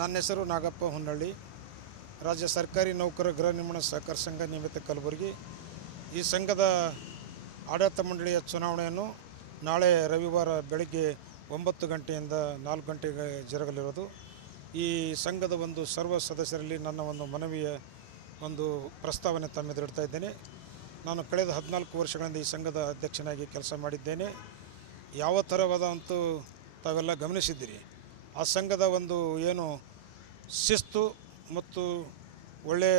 ನನ್ನ ಹೆಸರು ನಾಗಪ್ಪ ಹುನ್ನಳ್ಳಿ, ರಾಜ್ಯ ಸರ್ಕಾರಿ ನೌಕರರ ಗೃಹ ನಿರ್ಮಾಣ ಸಹಕಾರ ಸಂಘ ನಿಯಮಿತ ಕಲಬುರಗಿ. ಈ ಸಂಘದ ಆಡಳಿತ ಮಂಡಳಿಯ ಚುನಾವಣೆಯನ್ನು ನಾಳೆ ರವಿವಾರ ಬೆಳಗ್ಗೆ 9 ಗಂಟೆಯಿಂದ 4 ಗಂಟೆಗೆ ಜರುಗಲಿರೋದು. ಈ ಸಂಘದ ಒಂದು ಸರ್ವ ಸದಸ್ಯರಲ್ಲಿ ನನ್ನ ಒಂದು ಮನವಿಯ ಒಂದು ಪ್ರಸ್ತಾವನೆ ತಮ್ಮೆದುರಿಡ್ತಾ ಇದ್ದೇನೆ. ನಾನು ಕಳೆದ 14 ವರ್ಷಗಳಿಂದ ಈ ಸಂಘದ ಅಧ್ಯಕ್ಷನಾಗಿ ಕೆಲಸ ಮಾಡಿದ್ದೇನೆ. ಯಾವ ಥರವಾದಂತೂ ತಾವೆಲ್ಲ ಗಮನಿಸಿದ್ದೀರಿ. ಆ ಸಂಘದ ಒಂದು ಏನು ಶಿಸ್ತು ಮತ್ತು ಒಳ್ಳೆಯ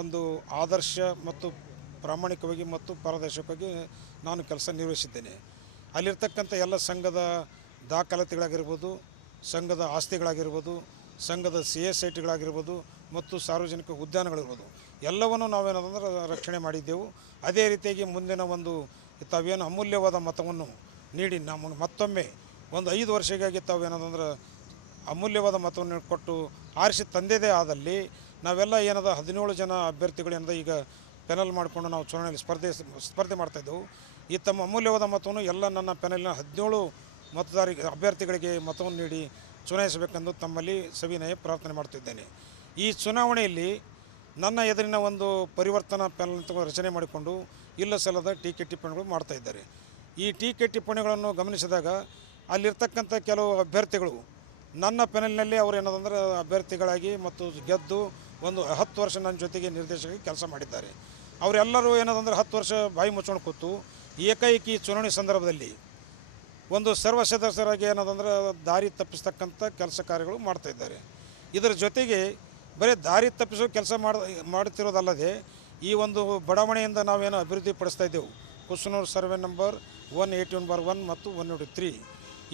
ಒಂದು ಆದರ್ಶ ಮತ್ತು ಪ್ರಾಮಾಣಿಕವಾಗಿ ಮತ್ತು ಪಾರದರ್ಶಕವಾಗಿ ನಾನು ಕೆಲಸ ನಿರ್ವಹಿಸಿದ್ದೇನೆ. ಅಲ್ಲಿರ್ತಕ್ಕಂಥ ಎಲ್ಲ ಸಂಘದ ದಾಖಲಾತಿಗಳಾಗಿರ್ಬೋದು, ಸಂಘದ ಆಸ್ತಿಗಳಾಗಿರ್ಬೋದು, ಸಂಘದ CSITಗಳಾಗಿರ್ಬೋದು ಮತ್ತು ಸಾರ್ವಜನಿಕ ಉದ್ಯಾನಗಳಿರ್ಬೋದು, ಎಲ್ಲವನ್ನು ನಾವೇನಂದ್ರೆ ರಕ್ಷಣೆ ಮಾಡಿದ್ದೆವು. ಅದೇ ರೀತಿಯಾಗಿ ಮುಂದಿನ ಒಂದು ತಾವೇನು ಅಮೂಲ್ಯವಾದ ಮತವನ್ನು ನೀಡಿ ನಮಗೆ ಮತ್ತೊಮ್ಮೆ ಒಂದು 5 ವರ್ಷಗಾಗಿ ತಾವೇನಂದ್ರೆ ಅಮೂಲ್ಯವಾದ ಮತವನ್ನು ಕೊಟ್ಟು ಆರಿಸಿ ತಂದೆದೇ ಆದಲ್ಲಿ ನಾವೆಲ್ಲ ಏನದ 17 ಜನ ಅಭ್ಯರ್ಥಿಗಳು ಏನದ ಈಗ ಪೆನಲ್ ಮಾಡಿಕೊಂಡು ನಾವು ಚುನಾವಣೆಯಲ್ಲಿ ಸ್ಪರ್ಧೆ ಮಾಡ್ತಾಯಿದ್ದೆವು. ಈ ತಮ್ಮ ಅಮೂಲ್ಯವಾದ ಮತವನ್ನು ಎಲ್ಲ ನನ್ನ ಪೆನಲ್ನ 17 ಅಭ್ಯರ್ಥಿಗಳಿಗೆ ಮತವನ್ನು ನೀಡಿ ಚುನಾಯಿಸಬೇಕೆಂದು ತಮ್ಮಲ್ಲಿ ಸವಿನಯ ಪ್ರಾರ್ಥನೆ ಮಾಡ್ತಿದ್ದೇನೆ. ಈ ಚುನಾವಣೆಯಲ್ಲಿ ನನ್ನ ಎದುರಿನ ಒಂದು ಪರಿವರ್ತನಾ ಪ್ಯಾನಲ್ ಅಂತ ರಚನೆ ಮಾಡಿಕೊಂಡು ಇಲ್ಲ ಸಲ್ಲದ ಟೀಕೆ ಟಿಪ್ಪಣಿಗಳು ಮಾಡ್ತಾಯಿದ್ದಾರೆ. ಈ ಟೀಕೆ ಟಿಪ್ಪಣಿಗಳನ್ನು ಗಮನಿಸಿದಾಗ ಅಲ್ಲಿರ್ತಕ್ಕಂಥ ಕೆಲವು ಅಭ್ಯರ್ಥಿಗಳು ನನ್ನ ಪೆನಲ್ನಲ್ಲಿ ಅವರು ಏನದಂದ್ರೆ ಅಭ್ಯರ್ಥಿಗಳಾಗಿ ಮತ್ತು ಗೆದ್ದು ಒಂದು 10 ವರ್ಷ ನನ್ನ ಜೊತೆಗೆ ನಿರ್ದೇಶಕರಾಗಿ ಕೆಲಸ ಮಾಡಿದ್ದಾರೆ. ಅವರೆಲ್ಲರೂ ಏನದಂದ್ರೆ 10 ವರ್ಷ ಬಾಯಿ ಮುಚ್ಕೊಂಡು ಕೂತು ಏಕೈಕಿ ಚುನಾವಣೆ ಸಂದರ್ಭದಲ್ಲಿ ಒಂದು ಸರ್ವ ಸದಸ್ಯರಾಗಿ ಏನದಂದ್ರೆ ದಾರಿ ತಪ್ಪಿಸ್ತಕ್ಕಂಥ ಕೆಲಸ ಕಾರ್ಯಗಳು ಮಾಡ್ತಾಯಿದ್ದಾರೆ. ಇದರ ಜೊತೆಗೆ ಬರೀ ದಾರಿ ತಪ್ಪಿಸೋ ಕೆಲಸ ಮಾಡುತ್ತಿರೋದಲ್ಲದೆ ಈ ಒಂದು ಬಡಾವಣೆಯಿಂದ ನಾವೇನು ಅಭಿವೃದ್ಧಿ ಪಡಿಸ್ತಾ ಇದ್ದೆವು. ಕುಸನೂರು ಸರ್ವೆ ನಂಬರ್ 181/1 ಮತ್ತು 183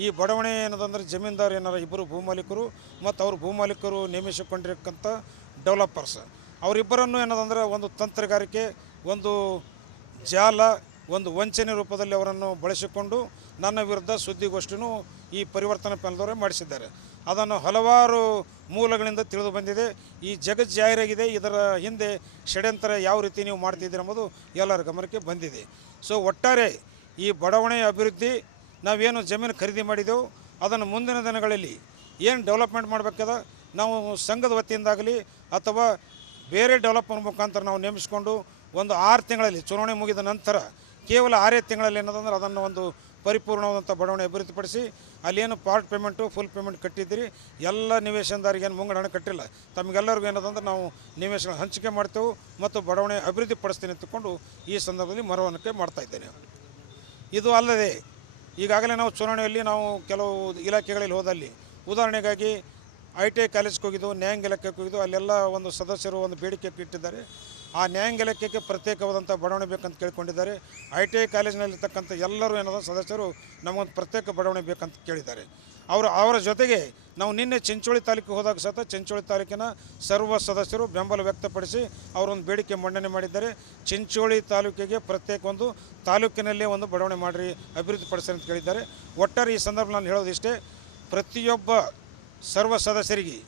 ಈ ಬಡಾವಣೆ ಏನದಂದ್ರೆ ಜಮೀನ್ದಾರು ಏನಾರ ಇಬ್ಬರು ಭೂಮಾಲೀಕರು ಮತ್ತು ಅವರು ಭೂಮಾಲೀಕರು ನೇಮಿಸಿಕೊಂಡಿರತಕ್ಕಂಥ ಡೆವಲಪರ್ಸ್ ಅವರಿಬ್ಬರನ್ನು ಏನದಂದ್ರೆ ಒಂದು ತಂತ್ರಗಾರಿಕೆ, ಒಂದು ಜಾಲ, ಒಂದು ವಂಚನೆ ರೂಪದಲ್ಲಿ ಅವರನ್ನು ಬಳಸಿಕೊಂಡು ನನ್ನ ವಿರುದ್ಧ ಸುದ್ದಿಗೋಷ್ಠಿನೂ ಈ ಪರಿವರ್ತನಾ ಪ್ಯಾನಲ್ದವರೇ ಮಾಡಿಸಿದ್ದಾರೆ. ಅದನ್ನು ಹಲವಾರು ಮೂಲಗಳಿಂದ ತಿಳಿದು ಬಂದಿದೆ. ಈ ಜಗತ್ ಜಾಹೀರಾಗಿದೆ. ಇದರ ಹಿಂದೆ ಷಡ್ಯಂತ್ರ ಯಾವ ರೀತಿ ನೀವು ಮಾಡ್ತಿದ್ದೀರಿ ಎಂಬುದು ಎಲ್ಲರ ಗಮನಕ್ಕೆ ಬಂದಿದೆ. ಸೊ ಒಟ್ಟಾರೆ ಈ ಬಡಾವಣೆಯ ಅಭಿವೃದ್ಧಿ ನಾವೇನು ಜಮೀನು ಖರೀದಿ ಮಾಡಿದೆವು ಅದನ್ನು ಮುಂದಿನ ದಿನಗಳಲ್ಲಿ ಏನು ಡೆವಲಪ್ಮೆಂಟ್ ಮಾಡಬೇಕಾದ ನಾವು ಸಂಘದ ವತಿಯಿಂದಾಗಲಿ ಅಥವಾ ಬೇರೆ ಡೆವಲಪ್ಮೆಂಟ್ ಮುಖಾಂತರ ನಾವು ನೇಮಿಸಿಕೊಂಡು ಒಂದು 6 ತಿಂಗಳಲ್ಲಿ ಚುನಾವಣೆ ಮುಗಿದ ನಂತರ ಕೇವಲ 6 ತಿಂಗಳಲ್ಲಿ ಏನದಂದ್ರೆ ಅದನ್ನು ಒಂದು ಪರಿಪೂರ್ಣವಾದಂಥ ಬಡಾವಣೆ ಅಭಿವೃದ್ಧಿಪಡಿಸಿ ಅಲ್ಲೇನು ಪಾರ್ಟ್ ಪೇಮೆಂಟು ಫುಲ್ ಪೇಮೆಂಟ್ ಕಟ್ಟಿದ್ದೀರಿ ಎಲ್ಲ ನಿವೇಶನದಾರಿಗೆ ಏನು ಮುಂಗಡ ಹಣ ಕಟ್ಟಿಲ್ಲ ತಮಗೆಲ್ಲರಿಗೂ ಏನದಂದ್ರೆ ನಾವು ನಿವೇಶನ ಹಂಚಿಕೆ ಮಾಡ್ತೇವೆ ಮತ್ತು ಬಡಾವಣೆ ಅಭಿವೃದ್ಧಿ ಪಡಿಸ್ತೀನಿ ಅಂತಕೊಂಡು ಈ ಸಂದರ್ಭದಲ್ಲಿ ಮನವರಿಕೆ ಮಾಡ್ತಾಯಿದ್ದೇನೆ. ಇದು ಅಲ್ಲದೆ ಈಗಾಗಲೇ ನಾವು ಚುನಾವಣೆಯಲ್ಲಿ ನಾವು ಕೆಲವು ಇಲಾಖೆಗಳಲ್ಲಿ ಹೋದಲ್ಲಿ ಉದಾಹರಣೆಗಾಗಿ ITI ಕಾಲೇಜ್ಗೆ ಹೋಗಿದ್ದು, ನ್ಯಾಯಾಂಗ ಇಲಾಖೆಗೆ ಹೋಗಿದ್ದು, ಅಲ್ಲೆಲ್ಲ ಒಂದು ಸದಸ್ಯರು ಒಂದು ಬೇಡಿಕೆ ಇಟ್ಟಿದ್ದಾರೆ. ಆ ನ್ಯಾಯಾಂಗ ಇಲಾಖೆಗೆ ಪ್ರತ್ಯೇಕವಾದಂಥ ಬಡಾವಣೆ ಬೇಕಂತ ಕೇಳಿಕೊಂಡಿದ್ದಾರೆ. ITI ಕಾಲೇಜಿನಲ್ಲಿರ್ತಕ್ಕಂಥ ಎಲ್ಲರೂ ಏನದ ಸದಸ್ಯರು ನಮಗೊಂದು ಪ್ರತ್ಯೇಕ ಬಡಾವಣೆ ಬೇಕಂತ ಕೇಳಿದ್ದಾರೆ. ಅವರ ಜೊತೆಗೆ ನಾವು ನಿನ್ನೆ ಚಿಂಚೋಳಿ ತಾಲೂಕಿಗೆ ಹೋದಾಗ ಸಹ ಚಿಂಚೋಳಿ ತಾಲೂಕಿನ ಸರ್ವ ಸದಸ್ಯರು ಬೆಂಬಲ ವ್ಯಕ್ತಪಡಿಸಿ ಅವರೊಂದು ಬೇಡಿಕೆ ಮಂಡನೆ ಮಾಡಿದ್ದಾರೆ. ಚಿಂಚೋಳಿ ತಾಲೂಕಿಗೆ ಪ್ರತ್ಯೇಕ ಒಂದು ತಾಲೂಕಿನಲ್ಲೇ ಒಂದು ಬಡಾವಣೆ ಮಾಡಿರಿ, ಅಭಿವೃದ್ಧಿ ಪಡಿಸಿ ಅಂತ ಕೇಳಿದ್ದಾರೆ. ಒಟ್ಟಾರೆ ಈ ಸಂದರ್ಭ ನಾನು ಹೇಳೋದಿಷ್ಟೇ, ಪ್ರತಿಯೊಬ್ಬ ಸರ್ವ ಸದಸ್ಯರಿಗೆ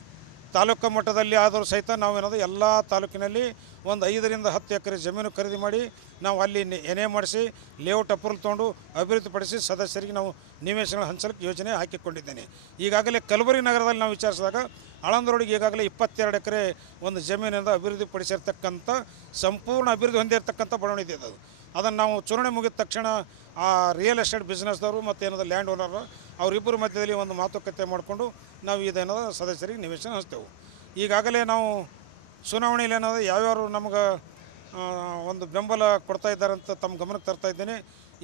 ತಾಲೂಕು ಮಟ್ಟದಲ್ಲಿ ಆದರೂ ಸಹಿತ ನಾವೇನದು ಎಲ್ಲ ತಾಲೂಕಿನಲ್ಲಿ ಒಂದು 5 ರಿಂದ 10 ಎಕರೆ ಜಮೀನು ಖರೀದಿ ಮಾಡಿ ನಾವು ಅಲ್ಲಿ ಎನೆ ಮಾಡಿಸಿ ಲೇಔಟ್ ಅಪ್ರೂವಲ್ ತೊಗೊಂಡು ಅಭಿವೃದ್ಧಿಪಡಿಸಿ ಸದಸ್ಯರಿಗೆ ನಾವು ನಿವೇಶನ ಹಂಚಲಿಕ್ಕೆ ಯೋಜನೆ ಹಾಕಿಕೊಂಡಿದ್ದೇನೆ. ಈಗಾಗಲೇ ಕಲಬುರಗಿ ನಗರದಲ್ಲಿ ನಾವು ವಿಚಾರಿಸಿದಾಗ ಆಳಂದ ರೋಡಿಗೆ ಈಗಾಗಲೇ 22 ಎಕರೆ ಒಂದು ಜಮೀನಿಂದ ಅಭಿವೃದ್ಧಿಪಡಿಸಿರ್ತಕ್ಕಂಥ ಸಂಪೂರ್ಣ ಅಭಿವೃದ್ಧಿ ಹೊಂದಿರತಕ್ಕಂಥ ಬಡಾವಣೆ ಇದೆ. ಅದನ್ನು ನಾವು ಚುನಾವಣೆ ಮುಗಿದ ತಕ್ಷಣ ಆ ರಿಯಲ್ ಎಸ್ಟೇಟ್ ಬಿಸ್ನೆಸ್ದವರು ಮತ್ತು ಏನದ ಲ್ಯಾಂಡ್ ಓನರ್ ಅವರಿಬ್ಬರ ಮಧ್ಯದಲ್ಲಿ ಒಂದು ಮಾತುಕತೆ ಮಾಡಿಕೊಂಡು ನಾವು ಇದೇನದ ಸದಸ್ಯರಿಗೆ ನಿವೇಶನ ಹಂಚ್ತೇವೆ. ಈಗಾಗಲೇ ನಾವು ಚುನಾವಣೆಯಲ್ಲಿ ಏನದ ಯಾವ್ಯಾರು ನಮಗೆ ಒಂದು ಬೆಂಬಲ ಕೊಡ್ತಾ ಇದ್ದಾರೆ ಅಂತ ತಮ್ಮ ಗಮನಕ್ಕೆ ತರ್ತಾ ಇದ್ದೇನೆ.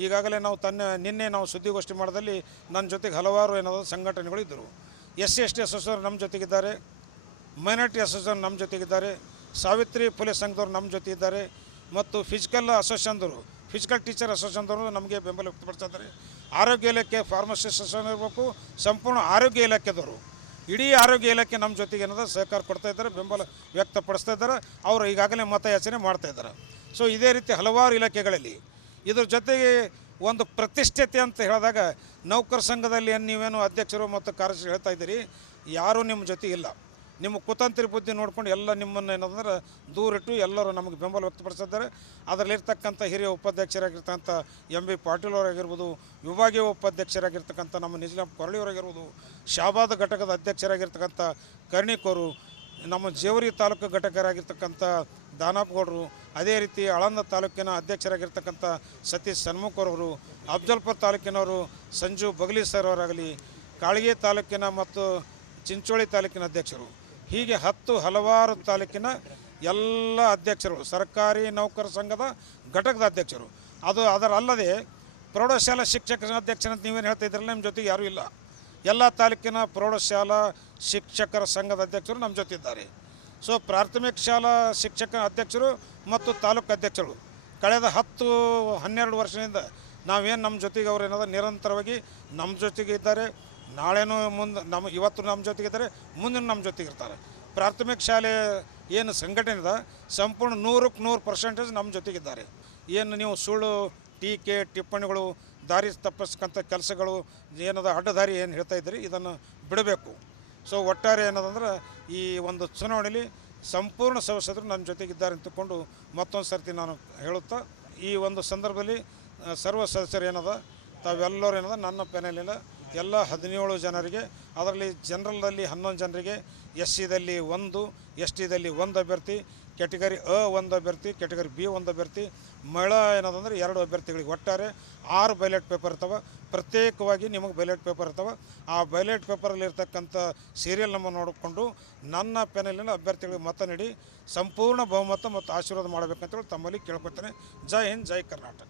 ಈಗಾಗಲೇ ನಾವು ನಿನ್ನೆ ನಾವು ಸುದ್ದಿಗೋಷ್ಠಿ ಮಾಡೋದಲ್ಲಿ ನನ್ನ ಜೊತೆಗೆ ಹಲವಾರು ಏನದ ಸಂಘಟನೆಗಳು ಇದ್ದರು. SC/ST ಅಸೋಸಿಯೇಷನ್ ನಮ್ಮ ಜೊತೆಗಿದ್ದಾರೆ, ಮೈನಾರಿಟಿ ಅಸೋಸಿಯೇಷನ್ ನಮ್ಮ ಜೊತೆಗಿದ್ದಾರೆ, ಸಾವಿತ್ರಿ ಫುಲೆ ಸಂಘದವರು ನಮ್ಮ ಜೊತೆ ಇದ್ದಾರೆ ಮತ್ತು ಫಿಸಿಕಲ್ ಅಸೋಸಿಯೇಷನ್ದವರು, ಫಿಸಿಕಲ್ ಟೀಚರ್ ಅಸೋಸಿಯೇಷನ್ದವರು ನಮಗೆ ಬೆಂಬಲ ವ್ಯಕ್ತಪಡಿಸ್ತಾರೆ. ಆರೋಗ್ಯ ಇಲಾಖೆ, ಫಾರ್ಮಸಿಸ್ಟ್ ಅಸೋಸಿಯೇಷನ್ ಇರಬೇಕು, ಸಂಪೂರ್ಣ ಆರೋಗ್ಯ ಇಲಾಖೆದವರು, ಇಡೀ ಆರೋಗ್ಯ ಇಲಾಖೆ ನಮ್ಮ ಜೊತೆಗೆ ಏನದ ಸಹಕಾರ ಕೊಡ್ತಾ ಇದ್ದಾರೆ, ಬೆಂಬಲ ವ್ಯಕ್ತಪಡಿಸ್ತಾ ಇದ್ದಾರೆ. ಅವರು ಈಗಾಗಲೇ ಮತಯಾಚನೆ ಮಾಡ್ತಾಯಿದ್ದಾರೆ. ಸೊ ಇದೇ ರೀತಿ ಹಲವಾರು ಇಲಾಖೆಗಳಲ್ಲಿ ಇದ್ರ ಜೊತೆಗೆ ಒಂದು ಪ್ರತಿಷ್ಠತೆ ಅಂತ ಹೇಳಿದಾಗ ನೌಕರ ಸಂಘದಲ್ಲಿ ನೀವೇನು ಅಧ್ಯಕ್ಷರು ಮತ್ತು ಕಾರ್ಯದರ್ಶಿ ಹೇಳ್ತಾ ಇದ್ದೀರಿ, ಯಾರೂ ನಿಮ್ಮ ಜೊತೆ ಇಲ್ಲ. ನಿಮ್ಮ ಕುತಂತ್ರಿ ಬುದ್ಧಿ ನೋಡ್ಕೊಂಡು ಎಲ್ಲ ನಿಮ್ಮನ್ನು ಏನಂದ್ರೆ ದೂರಿಟ್ಟು ಎಲ್ಲರೂ ನಮಗೆ ಬೆಂಬಲ ವ್ಯಕ್ತಪಡಿಸಿದ್ದಾರೆ. ಅದರಲ್ಲಿರ್ತಕ್ಕಂಥ ಹಿರಿಯ ಉಪಾಧ್ಯಕ್ಷರಾಗಿರ್ತಕ್ಕಂಥ ಎಂ ಬಿ ಪಾಟೀಲ್ ಅವರಾಗಿರ್ಬೋದು, ವಿಭಾಗೀಯ ಉಪಾಧ್ಯಕ್ಷರಾಗಿರ್ತಕ್ಕಂಥ ನಮ್ಮ ನಿಜಲಾಮ್ ಕೊರಳಿಯವರಾಗಿರ್ಬೋದು, ಶಾಬಾದ್ ಘಟಕದ ಅಧ್ಯಕ್ಷರಾಗಿರ್ತಕ್ಕಂಥ ಕರ್ಣಿಕೋರು, ನಮ್ಮ ಜೇವರಿ ತಾಲೂಕು ಘಟಕರಾಗಿರ್ತಕ್ಕಂಥ ದಾನಪ್ಪಗೌಡರು, ಅದೇ ರೀತಿ ಆಳಂದ ತಾಲೂಕಿನ ಅಧ್ಯಕ್ಷರಾಗಿರ್ತಕ್ಕಂಥ ಸತೀಶ್ ಸನ್ಮುಖರವರು, ಅಫ್ಜಲ್ಪುರ ತಾಲೂಕಿನವರು ಸಂಜು ಬಗಲಿ ಸರ್ ಅವರಾಗಲಿ, ಕಾಳಗಿ ತಾಲೂಕಿನ ಮತ್ತು ಚಿಂಚೋಳಿ ತಾಲೂಕಿನ ಅಧ್ಯಕ್ಷರು, ಹೀಗೆ ಹಲವಾರು ತಾಲೂಕಿನ ಎಲ್ಲ ಅಧ್ಯಕ್ಷರು, ಸರ್ಕಾರಿ ನೌಕರ ಸಂಘದ ಘಟಕದ ಅಧ್ಯಕ್ಷರು. ಅದರಲ್ಲದೆ ಪ್ರೌಢಶಾಲಾ ಶಿಕ್ಷಕರ ಅಧ್ಯಕ್ಷರಂತ ನೀವೇನು ಹೇಳ್ತಾ ಇದ್ರಲ್ಲ, ನಮ್ಮ ಜೊತೆಗೆ ಯಾರೂ ಇಲ್ಲ. ಎಲ್ಲ ತಾಲೂಕಿನ ಪ್ರೌಢಶಾಲಾ ಶಿಕ್ಷಕರ ಸಂಘದ ಅಧ್ಯಕ್ಷರು ನಮ್ಮ ಜೊತೆ ಇದ್ದಾರೆ. ಸೊ ಪ್ರಾಥಮಿಕ ಶಾಲಾ ಶಿಕ್ಷಕ ಅಧ್ಯಕ್ಷರು ಮತ್ತು ತಾಲೂಕು ಅಧ್ಯಕ್ಷರು ಕಳೆದ 10-12 ವರ್ಷದಿಂದ ನಾವೇನು ನಮ್ಮ ಜೊತೆಗೆ ಅವರು ಏನಾದ್ರು ನಿರಂತರವಾಗಿ ನಮ್ಮ ಜೊತೆಗೆ ಇದ್ದಾರೆ. ನಾಳೆನೂ ಇವತ್ತು ನಮ್ಮ ಜೊತೆಗಿದ್ದಾರೆ, ಮುಂದೆ ನಮ್ಮ ಜೊತೆಗೆ ಇರ್ತಾರೆ. ಪ್ರಾಥಮಿಕ ಶಾಲೆ ಏನು ಸಂಘಟನೆ ಇದೆ ಸಂಪೂರ್ಣ 100% ನಮ್ಮ ಜೊತೆಗಿದ್ದಾರೆ. ಏನು ನೀವು ಸುಳ್ಳು ಟೀಕೆ ಟಿಪ್ಪಣಿಗಳು, ದಾರಿ ತಪ್ಪಿಸ್ಕಂಥ ಕೆಲಸಗಳು ಏನದ ಅಡ್ಡದಾರಿ ಏನು ಹೇಳ್ತಾ ಇದ್ದೀರಿ, ಇದನ್ನು ಬಿಡಬೇಕು. ಸೊ ಒಟ್ಟಾರೆ ಏನದಂದ್ರೆ ಈ ಒಂದು ಚುನಾವಣೆಯಲ್ಲಿ ಸಂಪೂರ್ಣ ಸದಸ್ಯರು ನನ್ನ ಜೊತೆಗಿದ್ದಾರೆ ಅಂತಕೊಂಡು ಮತ್ತೊಂದು ಸರ್ತಿ ನಾನು ಹೇಳುತ್ತಾ, ಈ ಒಂದು ಸಂದರ್ಭದಲ್ಲಿ ಸರ್ವ ಸದಸ್ಯರು ಏನದ ತಾವೆಲ್ಲರೂ ಏನದ ನನ್ನ ಪ್ಯಾನಲಿನ ಎಲ್ಲ 17 ಜನರಿಗೆ, ಅದರಲ್ಲಿ ಜನರಲ್ದಲ್ಲಿ 11 ಜನರಿಗೆ, ಎಸ್ ಸಿದಲ್ಲಿ 1, ಎಸ್ ಟಿದಲ್ಲಿ 1 ಅಭ್ಯರ್ಥಿ, ಕ್ಯಾಟಗರಿ ಅ 1 ಅಭ್ಯರ್ಥಿ, ಕ್ಯಾಟಗರಿ ಬಿ 1 ಅಭ್ಯರ್ಥಿ, ಮಹಿಳಾ ಏನದಂದ್ರೆ 2 ಅಭ್ಯರ್ಥಿಗಳಿಗೆ ಒಟ್ಟಾರೆ 6 ಬ್ಯಾಲೆಟ್ ಪೇಪರ್ ಇರ್ತವೆ. ಪ್ರತ್ಯೇಕವಾಗಿ ನಿಮಗೆ ಬ್ಯಾಲೆಟ್ ಪೇಪರ್ ಇರ್ತವೆ. ಆ ಬ್ಯಾಲೆಟ್ ಪೇಪರಲ್ಲಿರ್ತಕ್ಕಂಥ ಸೀರಿಯಲ್ ನಂಬರ್ ನೋಡಿಕೊಂಡು ನನ್ನ ಪ್ಯಾನಲಿನ ಅಭ್ಯರ್ಥಿಗಳಿಗೆ ಮತ ನೀಡಿ ಸಂಪೂರ್ಣ ಬಹುಮತ ಮತ್ತು ಆಶೀರ್ವಾದ ಮಾಡಬೇಕಂತೇಳಿ ತಮ್ಮಲ್ಲಿ ಕೇಳ್ಕೊತೇನೆ. ಜೈ ಹಿಂದ್, ಜೈ ಕರ್ನಾಟಕ.